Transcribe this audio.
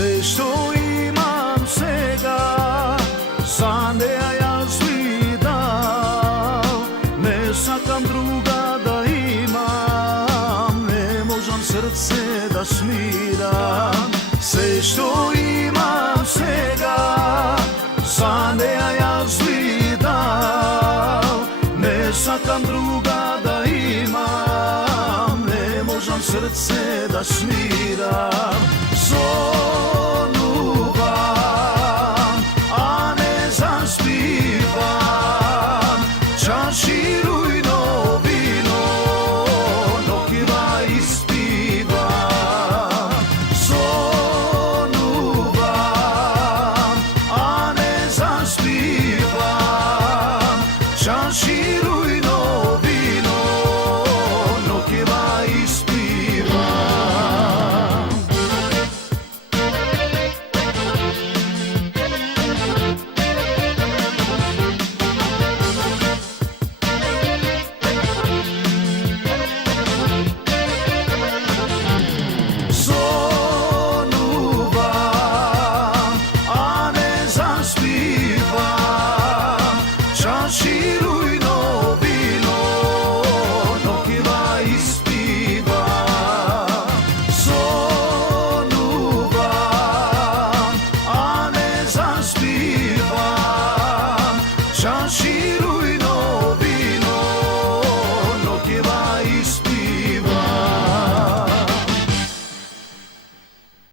Sve što imam svega za neja ja zli dal. Ne sakam druga da imam, ne možem srce da smiram. Sve što imam svega za neja ja zli dal. Ne sakam druga da imam, ne možem srce da smiram. Zonuvam, a ne zaspivam, čaši rujno vino, nokiva ispivam. Zonuvam, a ne zaspivam, čaši rujno vino, nokiva ispivam. Zaspivam, čaši rujno